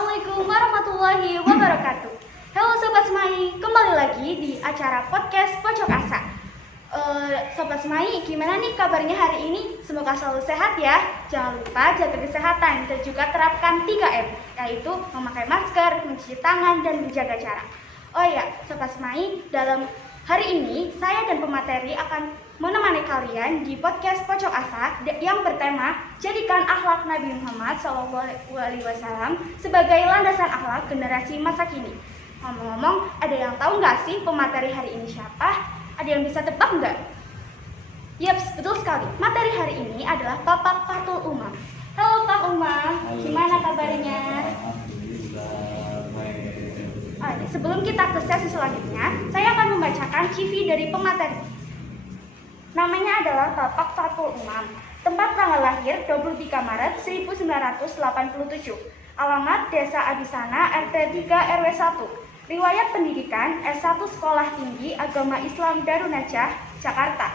Assalamualaikum warahmatullahi wabarakatuh. Halo Sobat Semai, kembali lagi di acara podcast Pojok Asa. Sobat Semai, gimana nih kabarnya hari ini? Semoga selalu sehat ya. Jangan lupa jaga kesehatan dan juga terapkan 3M, yaitu memakai masker, mencuci tangan, dan menjaga jarak. Oh iya, Sobat Semai, dalam hari ini saya dan pemateri akan menemani kalian di podcast Pojok Asa yang bertema jadikan akhlak Nabi Muhammad SAW sebagai landasan akhlak generasi masa kini. Ngomong-ngomong, ada yang tahu nggak sih pemateri hari ini siapa? Ada yang bisa tebak nggak? Yaps, betul sekali. Materi hari ini adalah Bapak Fatul Umam. Halo Pak Umam, gimana kabarnya? Sebelum kita ke sesi selanjutnya, saya akan membacakan CV dari pemateri. Namanya adalah Bapak Fatul Umam. Tempat tanggal lahir 23 Maret 1987. Alamat Desa Abisana, RT 3 RW 1. Riwayat pendidikan S1 Sekolah Tinggi Agama Islam Darun Najah, Jakarta.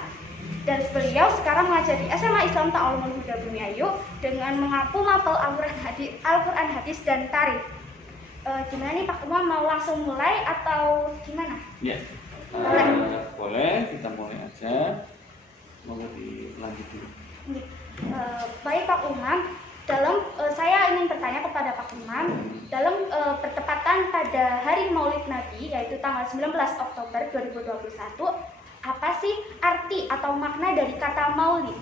Dan beliau sekarang mengajar di SMA Islam Ta'alumul Huda Bumiayu dengan mengaku mapel Al-Quran Hadis dan Tarikh. Gimana nih Pak Umam, mau langsung mulai atau gimana? Ya, boleh kita mulai aja. Mau dilanjut dulu. Baik Pak Umam, saya ingin bertanya kepada Pak Umam, dalam bertepatan pada Hari Maulid Nabi, yaitu tanggal 19 Oktober 2021, apa sih arti atau makna dari kata maulid?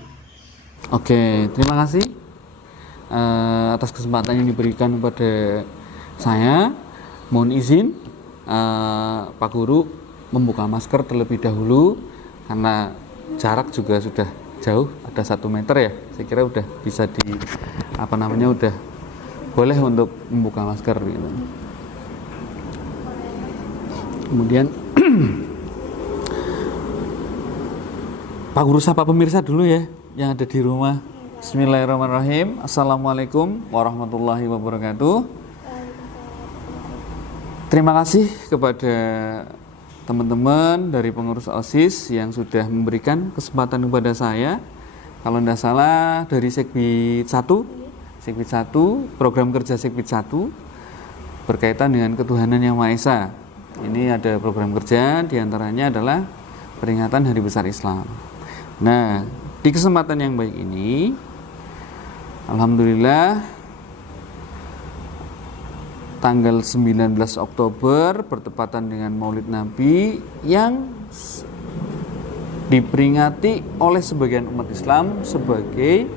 Oke, terima kasih atas kesempatan yang diberikan kepada saya. Mohon izin Pak Guru membuka masker terlebih dahulu karena jarak juga sudah jauh, ada 1 meter ya. Saya kira udah bisa udah boleh untuk membuka masker gitu. Kemudian Pak Guru sapa pemirsa dulu ya yang ada di rumah. Bismillahirrahmanirrahim. Assalamualaikum warahmatullahi wabarakatuh. Terima kasih kepada teman-teman dari pengurus OSIS yang sudah memberikan kesempatan kepada saya. Kalau tidak salah dari Sekbid 1, program kerja Sekbid 1 berkaitan dengan ketuhanan yang Maha Esa. Ini ada program kerja, diantaranya adalah peringatan Hari Besar Islam. Nah, di kesempatan yang baik ini, alhamdulillah, tanggal 19 Oktober bertepatan dengan Maulid Nabi yang diperingati oleh sebagian umat Islam sebagai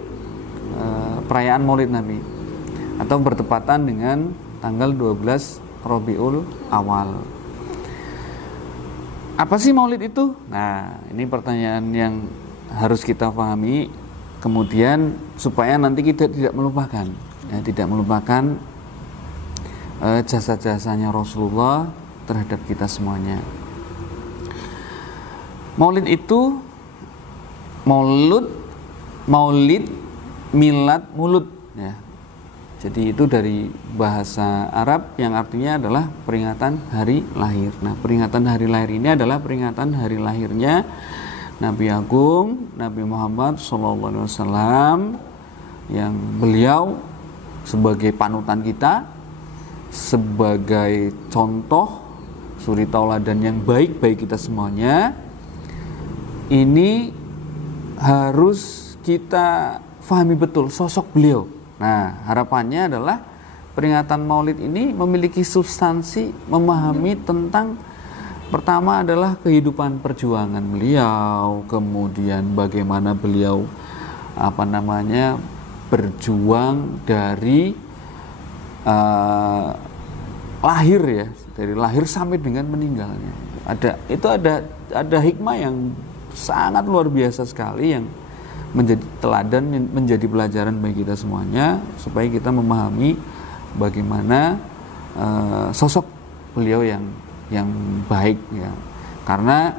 perayaan Maulid Nabi atau bertepatan dengan tanggal 12 Rabiul Awal. Apa sih Maulid itu? Nah, ini pertanyaan yang harus kita pahami kemudian supaya nanti kita tidak melupakan jasa-jasanya Rasulullah terhadap kita semuanya. Maulid itu maulid, milad, mulud ya. Jadi itu dari bahasa Arab yang artinya adalah peringatan hari lahir. Nah, peringatan hari lahir ini adalah peringatan hari lahirnya Nabi Agung, Nabi Muhammad SAW, yang beliau sebagai panutan kita, sebagai contoh suri tauladan yang baik bagi kita semuanya. Ini harus kita fahami betul sosok beliau. Nah, harapannya adalah peringatan Maulid ini memiliki substansi, memahami tentang pertama adalah kehidupan perjuangan beliau, kemudian bagaimana beliau berjuang dari lahir ya, dari lahir sampai dengan meninggalnya. Ada hikmah yang sangat luar biasa sekali yang menjadi teladan, menjadi pelajaran bagi kita semuanya supaya kita memahami bagaimana sosok beliau yang baik ya. Karena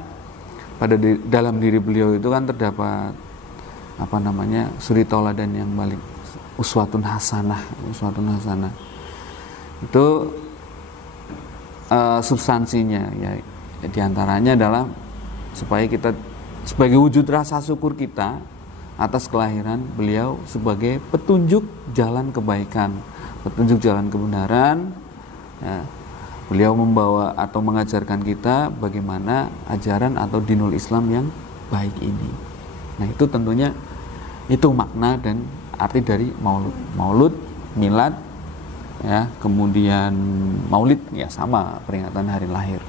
dalam diri beliau itu kan terdapat suri tauladan yang balik, uswatun hasanah. Itu substansinya ya, diantaranya adalah supaya kita sebagai wujud rasa syukur kita atas kelahiran beliau sebagai petunjuk jalan kebaikan, petunjuk jalan kebenaran. Ya, beliau membawa atau mengajarkan kita bagaimana ajaran atau dinul Islam yang baik ini. Nah, itu tentunya itu makna dan arti dari maulud. Maulud, milad, ya, kemudian maulid ya sama, peringatan hari lahir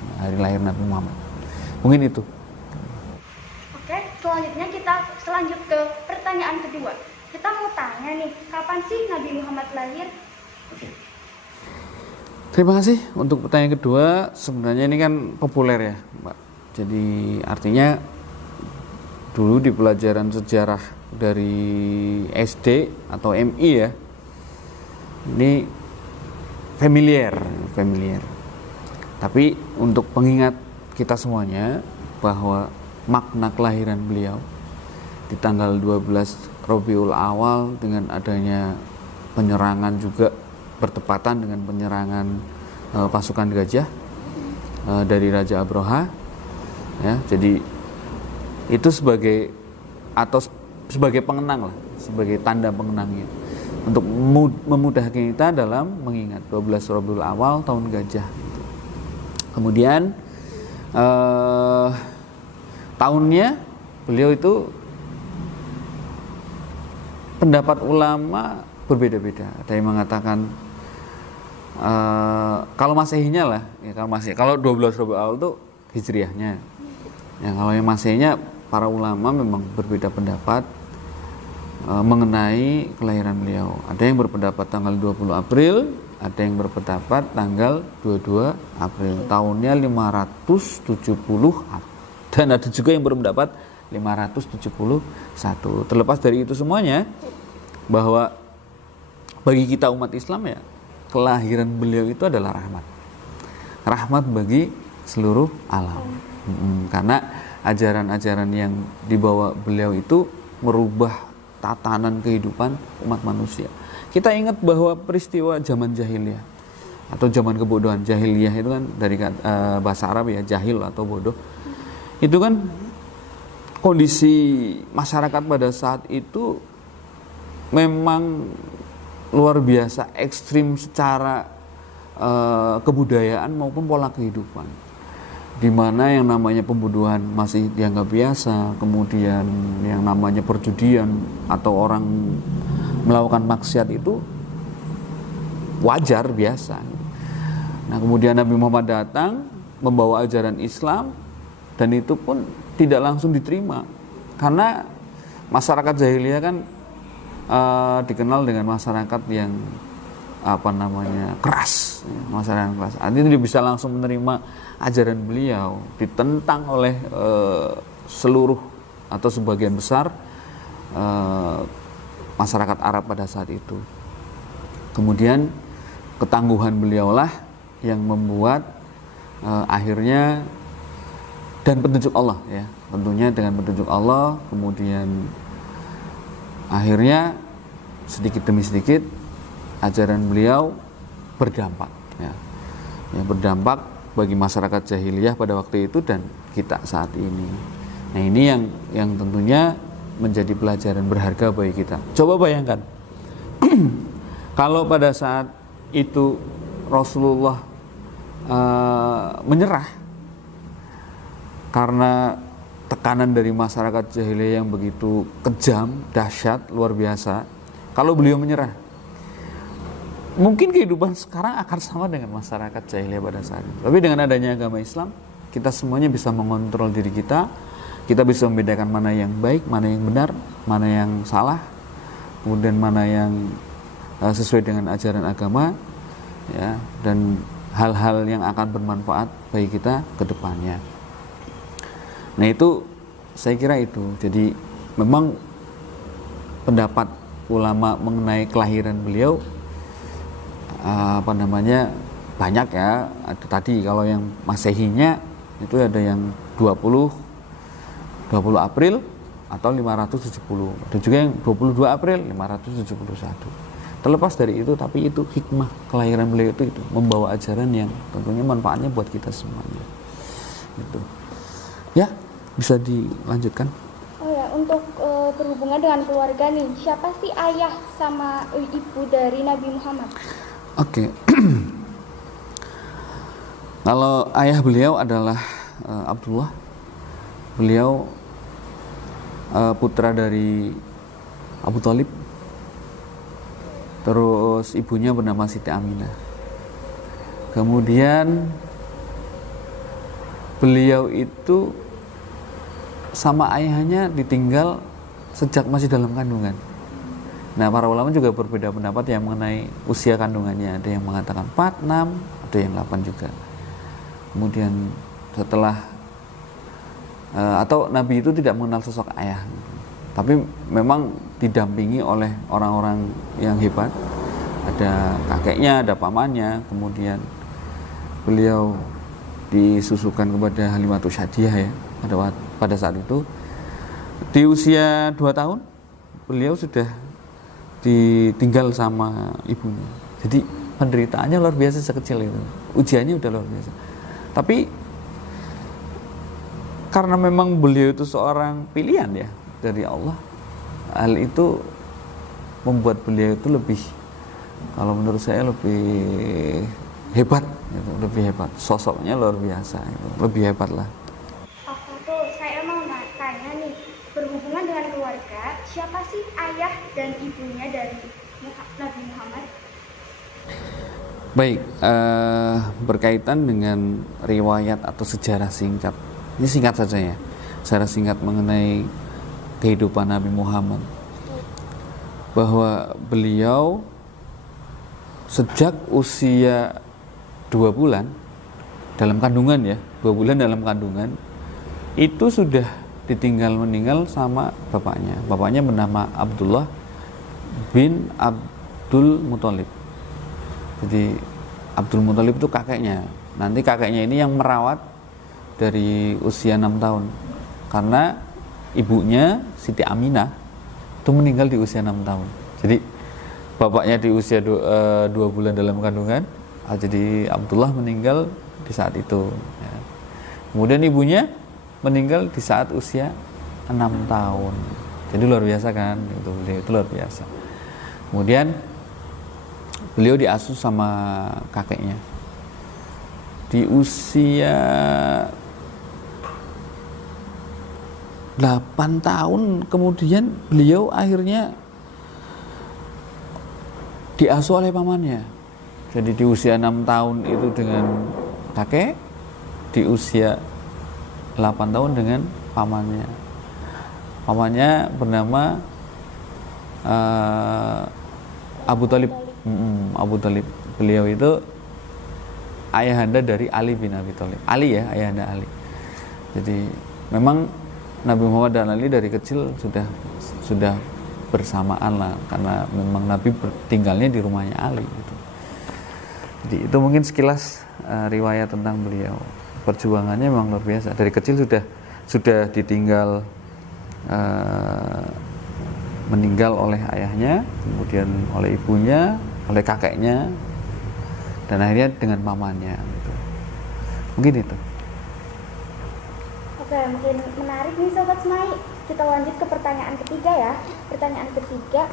Nabi Muhammad. Mungkin itu. Oke, selanjutnya kita selanjut ke pertanyaan kedua. Kita mau tanya nih, kapan sih Nabi Muhammad lahir? Terima kasih untuk pertanyaan kedua. Sebenarnya ini kan populer ya, Mbak. Jadi artinya dulu di pelajaran sejarah dari SD atau MI ya, ini familiar. Tapi untuk pengingat kita semuanya bahwa makna kelahiran beliau di tanggal 12 Rabiul Awal dengan adanya penyerangan juga bertepatan dengan penyerangan pasukan gajah dari Raja Abroha, ya. Jadi itu sebagai pengenang lah, sebagai tanda pengenangnya untuk memudahkan kita dalam mengingat 12 Rabiul Awal tahun gajah. Kemudian tahunnya beliau itu pendapat ulama berbeda-beda. Ada yang mengatakan kalau Masehinya lah, ya, kalau 12 Rabiul Awal itu Hijriahnya. Ya, kalau yang Masehinya para ulama memang berbeda pendapat mengenai kelahiran beliau. Ada yang berpendapat tanggal 20 April, ada yang berpendapat tanggal 22 April. Tahunnya 570, dan ada juga yang berpendapat 571. Terlepas dari itu semuanya, bahwa bagi kita umat Islam ya, kelahiran beliau itu adalah rahmat bagi seluruh alam. Karena ajaran-ajaran yang dibawa beliau itu merubah tatanan kehidupan umat manusia. Kita ingat bahwa peristiwa zaman jahiliyah atau zaman kebodohan, jahiliyah itu kan dari bahasa Arab ya, jahil atau bodoh. Itu kan kondisi masyarakat pada saat itu memang luar biasa ekstrim secara kebudayaan maupun pola kehidupan, di mana yang namanya pembunuhan masih dianggap biasa, kemudian yang namanya perjudian atau orang melakukan maksiat itu wajar, biasa. Nah, kemudian Nabi Muhammad datang membawa ajaran Islam, dan itu pun tidak langsung diterima karena masyarakat jahiliyah kan dikenal dengan masyarakat yang keras, masyarakat keras. Artinya tidak bisa langsung menerima ajaran beliau, ditentang oleh seluruh atau sebagian besar masyarakat Arab pada saat itu. Kemudian ketangguhan beliaulah yang membuat akhirnya, dan petunjuk Allah ya, tentunya dengan petunjuk Allah, kemudian akhirnya sedikit demi sedikit ajaran beliau berdampak ya, berdampak bagi masyarakat jahiliyah pada waktu itu dan kita saat ini. Nah, ini yang tentunya menjadi pelajaran berharga bagi kita. Coba bayangkan kalau pada saat itu Rasulullah menyerah karena tekanan dari masyarakat jahiliyah yang begitu kejam, dahsyat, luar biasa. Kalau beliau menyerah, mungkin kehidupan sekarang akan sama dengan masyarakat jahiliyah pada saat itu. Tapi dengan adanya agama Islam, kita semuanya bisa mengontrol diri kita. Kita bisa membedakan mana yang baik, mana yang benar, mana yang salah, kemudian mana yang sesuai dengan ajaran agama, ya, dan hal-hal yang akan bermanfaat bagi kita ke depannya. Nah, itu saya kira itu. Jadi memang pendapat ulama mengenai kelahiran beliau banyak ya. Ada tadi kalau yang Masehinya itu ada yang 20 April atau 570. Ada juga yang 22 April 571. Terlepas dari itu, tapi itu hikmah kelahiran beliau itu membawa ajaran yang tentunya manfaatnya buat kita semuanya. Itu. Ya, bisa dilanjutkan. Oh ya, untuk berhubungan dengan keluarga nih, siapa sih ayah sama ibu dari Nabi Muhammad? Oke. Kalau ayah beliau adalah Abdullah. Beliau putra dari Abu Thalib. Terus ibunya bernama Siti Aminah. Kemudian beliau itu sama ayahnya ditinggal sejak masih dalam kandungan. Nah, para ulama juga berbeda pendapat yang mengenai usia kandungannya. Ada yang mengatakan 4, 6, ada yang 8 juga. Kemudian setelah atau Nabi itu tidak mengenal sosok ayah, tapi memang didampingi oleh orang-orang yang hebat. Ada kakeknya, ada pamannya. Kemudian beliau disusukan kepada Halimatus Syadiah ya pada saat itu. Di usia 2 tahun beliau sudah ditinggal sama ibunya. Jadi penderitaannya luar biasa sekecil itu. Ujiannya udah luar biasa. Tapi karena memang beliau itu seorang pilihan ya dari Allah, hal itu membuat beliau itu lebih, kalau menurut saya lebih hebat gitu, lebih hebat. Sosoknya luar biasa gitu. Lebih hebat lah. Waktu itu saya mau tanya nih, berhubungan dengan keluarga, siapa sih ayah dan ibunya dari Nabi Muhammad? Baik, berkaitan dengan riwayat atau sejarah singkat. Ini singkat saja ya, sejarah singkat mengenai kehidupan Nabi Muhammad. Bahwa beliau sejak usia 2 bulan dalam kandungan ya, 2 bulan dalam kandungan, itu sudah ditinggal meninggal sama bapaknya. Bapaknya bernama Abdullah bin Abdul Muthalib. Jadi Abdul Muthalib itu kakeknya. Nanti kakeknya ini yang merawat dari usia 6 tahun. Karena ibunya Siti Aminah itu meninggal di usia 6 tahun. Jadi bapaknya di usia 2 bulan dalam kandungan, jadi Abdullah meninggal di saat itu ya. Kemudian ibunya meninggal di saat usia 6 tahun. Jadi luar biasa kan, itu luar biasa. Kemudian beliau diasuh sama kakeknya. Di usia 8 tahun kemudian beliau akhirnya diasuh oleh pamannya. Jadi di usia 6 tahun itu dengan kakek, di usia 8 tahun dengan pamannya. Pamannya bernama Abu Thalib. Abu Thalib. Beliau itu ayahanda dari Ali bin Abi Thalib. Ali ya, ayahanda Ali. Jadi memang Nabi Muhammad dan Ali dari kecil sudah bersamaan lah, karena memang Nabi tinggalnya di rumahnya Ali gitu. Jadi itu mungkin sekilas riwayat tentang beliau. Perjuangannya memang luar biasa. Dari kecil sudah ditinggal meninggal oleh ayahnya, kemudian oleh ibunya, oleh kakeknya, dan akhirnya dengan pamannya gitu. Mungkin itu. Oke, mungkin menarik nih Sobat Semai. Kita lanjut ke pertanyaan ketiga ya. Pertanyaan ketiga,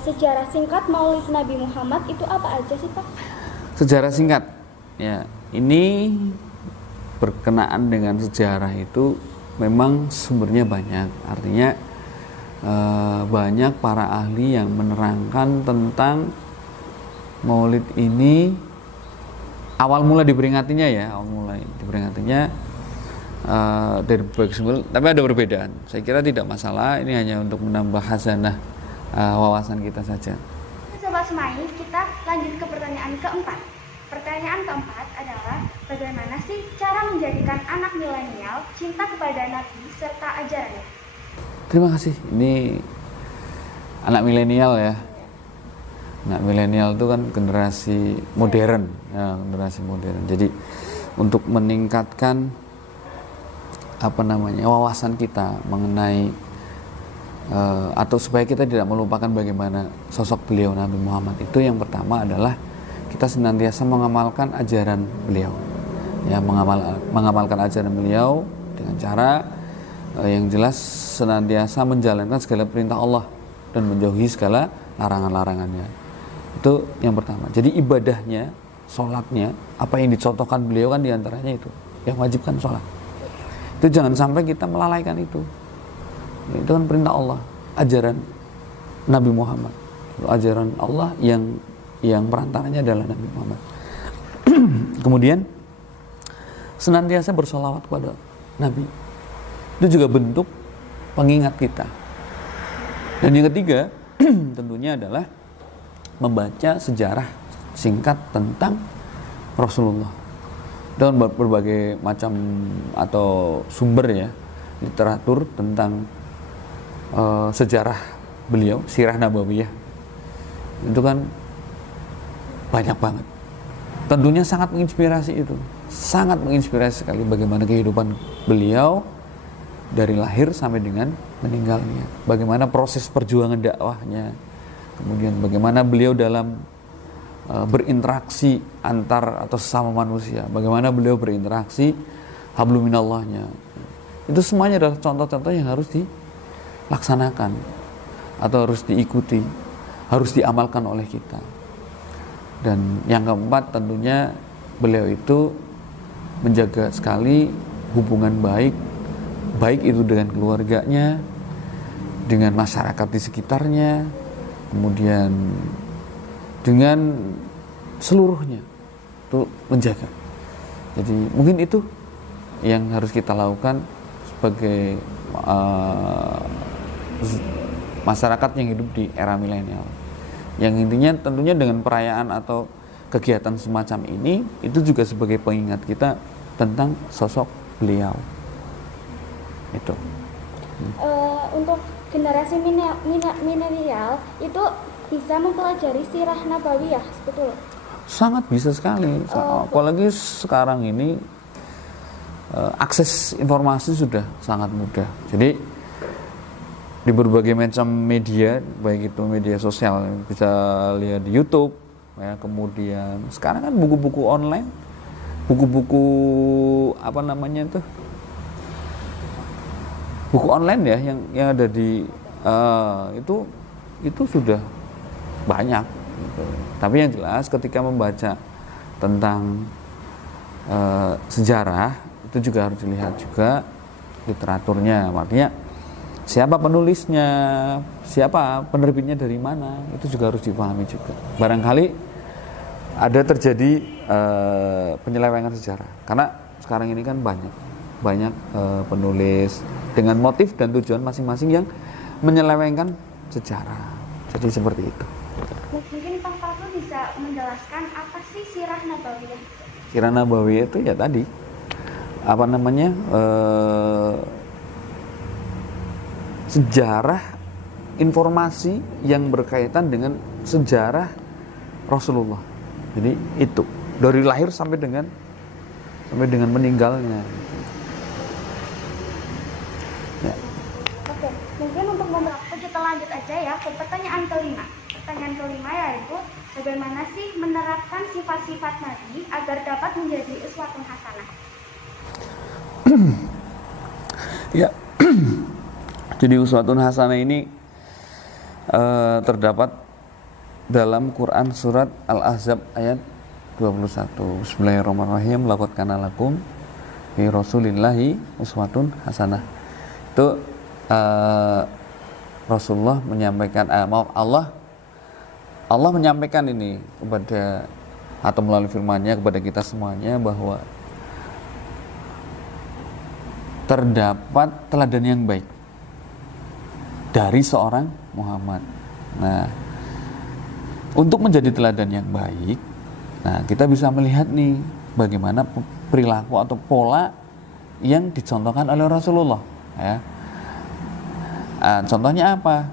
sejarah singkat Maulid Nabi Muhammad itu apa aja sih Pak? Sejarah singkat, ya ini berkenaan dengan sejarah itu memang sumbernya banyak. Artinya banyak para ahli yang menerangkan tentang Maulid ini. Awal mula diperingatinya dari berbagai sumber, tapi ada perbedaan. Saya kira tidak masalah, ini hanya untuk menambah khazanah wawasan kita saja. Sobat Semai, kita lanjut ke pertanyaan keempat. Pertanyaan keempat adalah, bagaimana sih cara menjadikan anak milenial cinta kepada Nabi serta ajarannya? Terima kasih. Ini anak milenial ya. Anak milenial itu kan generasi modern, ya, generasi modern. Jadi untuk meningkatkan wawasan kita mengenai atau supaya kita tidak melupakan bagaimana sosok beliau Nabi Muhammad, itu yang pertama adalah kita senantiasa mengamalkan ajaran beliau, ya, mengamalkan ajaran beliau dengan cara yang jelas senantiasa menjalankan segala perintah Allah dan menjauhi segala larangan-larangannya. Itu yang pertama. Jadi ibadahnya, sholatnya, apa yang dicontohkan beliau kan diantaranya itu. Yang wajib kan sholat. Itu jangan sampai kita melalaikan itu. Itu kan perintah Allah, ajaran Nabi Muhammad. Ajaran Allah yang perantaranya adalah Nabi Muhammad. Kemudian senantiasa bersolawat kepada Nabi. Itu juga bentuk pengingat kita. Dan yang ketiga tentunya adalah membaca sejarah singkat tentang Rasulullah dengan berbagai macam atau sumber ya, literatur tentang sejarah beliau, sirah nabawiyah. Itu kan banyak banget. Tentunya sangat menginspirasi itu. Sangat menginspirasi sekali bagaimana kehidupan beliau dari lahir sampai dengan meninggalnya. Bagaimana proses perjuangan dakwahnya. Kemudian bagaimana beliau dalam berinteraksi antar atau sesama manusia. Bagaimana beliau berinteraksi habluminallahnya. Itu semuanya adalah contoh-contoh yang harus dilaksanakan atau harus diikuti, harus diamalkan oleh kita. Dan yang keempat tentunya beliau itu menjaga sekali hubungan baik itu dengan keluarganya, dengan masyarakat di sekitarnya, kemudian dengan seluruhnya itu menjaga. Jadi mungkin itu yang harus kita lakukan sebagai masyarakat yang hidup di era milenial. Yang intinya tentunya dengan perayaan atau kegiatan semacam ini itu juga sebagai pengingat kita tentang sosok beliau. Itu. Untuk generasi milenial itu bisa mempelajari sirah nabawiyah, betul? Sangat bisa sekali. Apalagi sekarang ini akses informasi sudah sangat mudah. Jadi di berbagai macam media, baik itu media sosial, bisa lihat di YouTube, ya, kemudian sekarang kan buku-buku online, buku-buku apa namanya buku online ya, yang ada di itu sudah banyak. Gitu. Tapi yang jelas ketika membaca tentang sejarah itu juga harus dilihat juga literaturnya, artinya siapa penulisnya, siapa penerbitnya dari mana, itu juga harus dipahami juga. Barangkali ada terjadi penyelewengan sejarah, karena sekarang ini kan banyak penulis dengan motif dan tujuan masing-masing yang menyelewengkan sejarah. Jadi seperti itu. Mungkin Pak Fadlu bisa menjelaskan apa sih sirah nabawiyah? Sirah nabawiyah itu ya tadi apa namanya sejarah informasi yang berkaitan dengan sejarah Rasulullah. Jadi itu dari lahir sampai dengan meninggalnya. Ya. Oke, mungkin untuk kita lanjut aja ya ke pertanyaan kelima. Pertanyaan kelima yaitu bagaimana sih menerapkan sifat-sifat Nabi agar dapat menjadi uswatun hasanah? Ya. Jadi uswatun hasanah ini terdapat dalam Quran surat Al-Ahzab ayat 21. Bismillahirrahmanirrahim. Laqad kana lakum fi Rasulillahi uswatun hasanah. Itu Rasulullah menyampaikan Allah menyampaikan ini kepada atau melalui firman-Nya kepada kita semuanya bahwa terdapat teladan yang baik dari seorang Muhammad. Nah, untuk menjadi teladan yang baik, nah kita bisa melihat nih bagaimana perilaku atau pola yang dicontohkan oleh Rasulullah. Ya. Contohnya apa?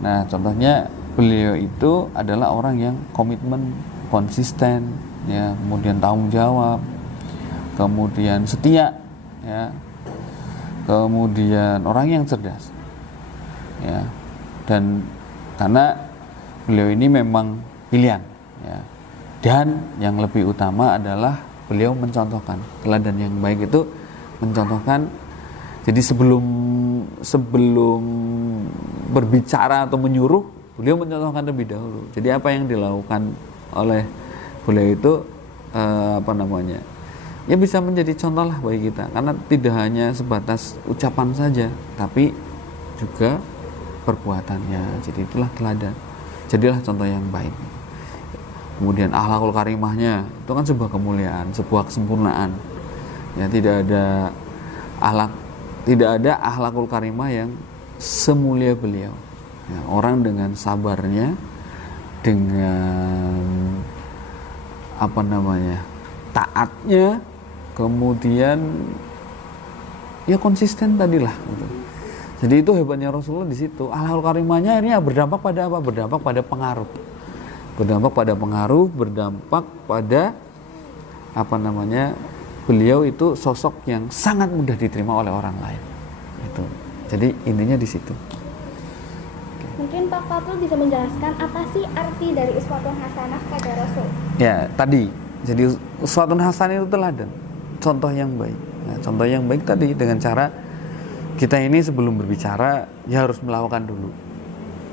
Nah, contohnya beliau itu adalah orang yang komitmen, konsisten, ya, kemudian tanggung jawab, kemudian setia, ya, kemudian orang yang cerdas. Ya, dan karena beliau ini memang pilihan, ya, dan yang lebih utama adalah beliau mencontohkan teladan yang baik itu mencontohkan. Jadi sebelum berbicara atau menyuruh, beliau mencontohkan lebih dahulu. Jadi apa yang dilakukan oleh beliau itu ya bisa menjadi contoh lah bagi kita, karena tidak hanya sebatas ucapan saja, tapi juga perbuatannya. Jadi itulah teladan, jadilah contoh yang baik. Kemudian akhlakul karimahnya itu kan sebuah kemuliaan, sebuah kesempurnaan. Ya, tidak ada akhlakul karimah yang semulia beliau. Ya, orang dengan sabarnya, dengan taatnya, kemudian ya konsisten tadilah gitu. Jadi itu hebatnya Rasulullah di situ. Akhlakul karimahnya akhirnya berdampak pada apa? Berdampak pada pengaruh. Berdampak pada beliau itu sosok yang sangat mudah diterima oleh orang lain. Itu. Jadi intinya di situ. Mungkin Pak Fatul bisa menjelaskan apa sih arti dari uswatun hasanah pada Rasul? Ya, tadi. Jadi uswatun hasanah itu teladan, contoh yang baik. Nah, contoh yang baik tadi dengan cara kita ini sebelum berbicara ya harus melakukan dulu.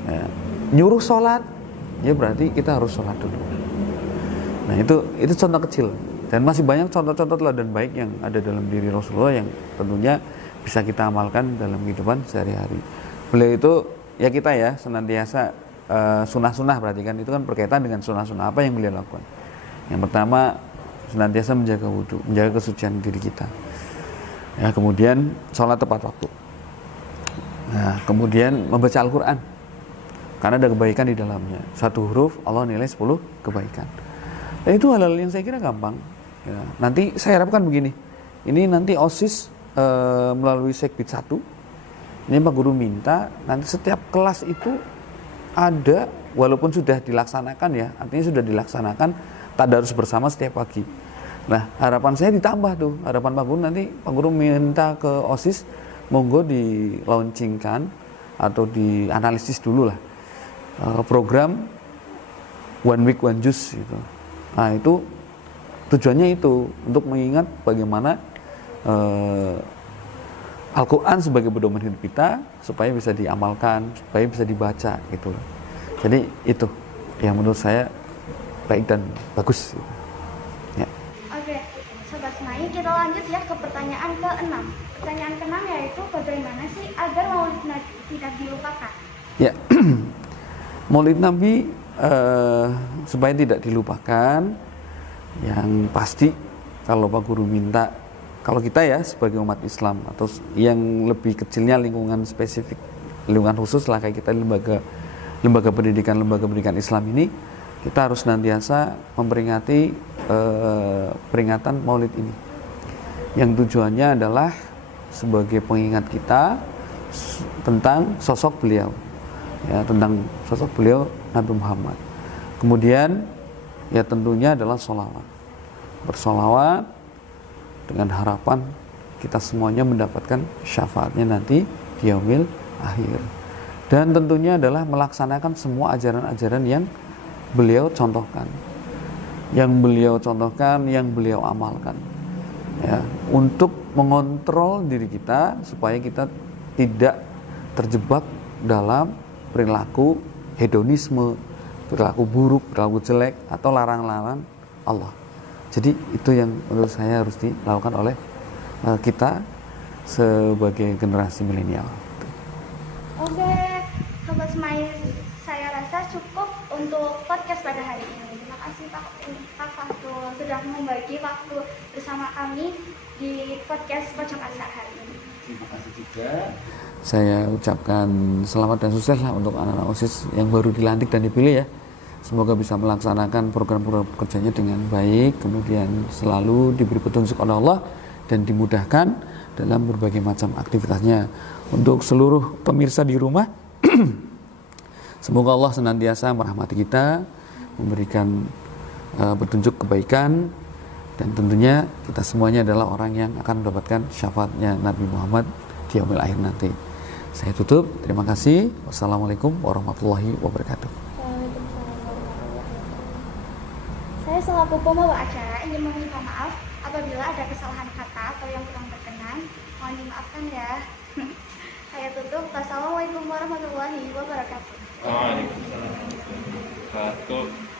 Ya, nyuruh sholat, ya berarti kita harus sholat dulu. Nah itu contoh kecil. Dan masih banyak contoh-contoh teladan baik yang ada dalam diri Rasulullah yang tentunya bisa kita amalkan dalam kehidupan sehari-hari. Beliau itu ya kita ya senantiasa sunnah-sunnah, berarti kan itu kan berkaitan dengan sunnah-sunnah apa yang beliau lakukan. Yang pertama senantiasa menjaga wudhu, menjaga kesucian diri kita. Ya, kemudian sholat tepat waktu. Nah, kemudian membaca Al-Quran karena ada kebaikan di dalamnya. Satu huruf Allah nilai 10 kebaikan. Dan itu hal-hal yang saya kira gampang. Ya, nanti saya harapkan begini. Ini nanti OSIS melalui Sekbid 1. Ini Pak Guru minta nanti setiap kelas itu ada, walaupun sudah dilaksanakan ya, artinya sudah dilaksanakan tadarus bersama setiap pagi. Nah, harapan saya ditambah tuh, harapan Pak Guru nanti Pak Guru minta ke OSIS, monggo di launchingkan atau dianalisis dulu lah program One Week One Juice gitu. Nah, itu tujuannya itu untuk mengingat bagaimana Al-Quran sebagai pedoman hidup kita supaya bisa diamalkan, supaya bisa dibaca gitu loh. Jadi itu yang menurut saya baik dan bagus. Ya. Oke, Sobat Semai, kita lanjut ya ke pertanyaan ke-6. Pertanyaan ke-6 yaitu bagaimana sih agar Maulid Nabi tidak dilupakan? Ya, Maulid Nabi supaya tidak dilupakan, yang pasti kalau Pak Guru minta, kalau kita ya sebagai umat Islam atau yang lebih kecilnya lingkungan spesifik, lingkungan khusus lah kayak kita lembaga pendidikan Islam ini, kita harus senantiasa memperingati peringatan Maulid ini, yang tujuannya adalah sebagai pengingat kita tentang sosok beliau, ya, tentang sosok beliau Nabi Muhammad. Kemudian ya tentunya adalah sholawat, bersolawat dengan harapan kita semuanya mendapatkan syafaatnya nanti di yaumil akhir. Dan tentunya adalah melaksanakan semua ajaran-ajaran yang beliau contohkan, yang beliau amalkan, ya, untuk mengontrol diri kita supaya kita tidak terjebak dalam perilaku hedonisme, perilaku buruk, perilaku jelek, atau larang-larang Allah. Jadi itu yang menurut saya harus dilakukan oleh kita sebagai generasi milenial. Oke, Sobat Semai, saya rasa cukup untuk podcast pada hari ini. Terima kasih Pak Fatul sudah membagi waktu bersama kami di podcast Pojok Asa hari ini. Terima kasih juga. Saya ucapkan selamat dan sukses lah untuk anak-anak OSIS yang baru dilantik dan dipilih ya. Semoga bisa melaksanakan program-program kerjanya dengan baik, kemudian selalu diberi petunjuk oleh Allah dan dimudahkan dalam berbagai macam aktivitasnya. Untuk seluruh pemirsa di rumah, semoga Allah senantiasa merahmati kita, memberikan petunjuk kebaikan, dan tentunya kita semuanya adalah orang yang akan mendapatkan syafaatnya Nabi Muhammad di yaumil akhir nanti. Saya tutup, terima kasih. Wassalamualaikum warahmatullahi wabarakatuh. Saya selaku pembawa acara ingin meminta maaf apabila ada kesalahan kata atau yang kurang berkenan. Mohon dimaafkan ya. Saya tutup. Wassalamualaikum warahmatullahi wabarakatuh. Waalaikumsalam warahmatullahi wabarakatuh.